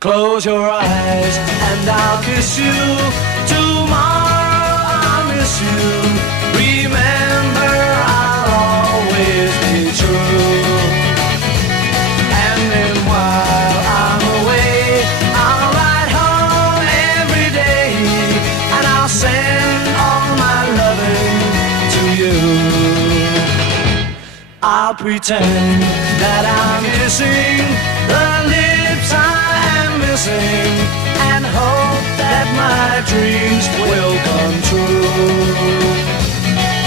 Close your eyes and I'll kiss you. Tomorrow I'll miss you. Remember, I'll always be true. And then while I'm away, I'll ride home every day, and I'll send all my loving to you. I'll pretend that I'm kissing the lips I am missing, and hope that my dreams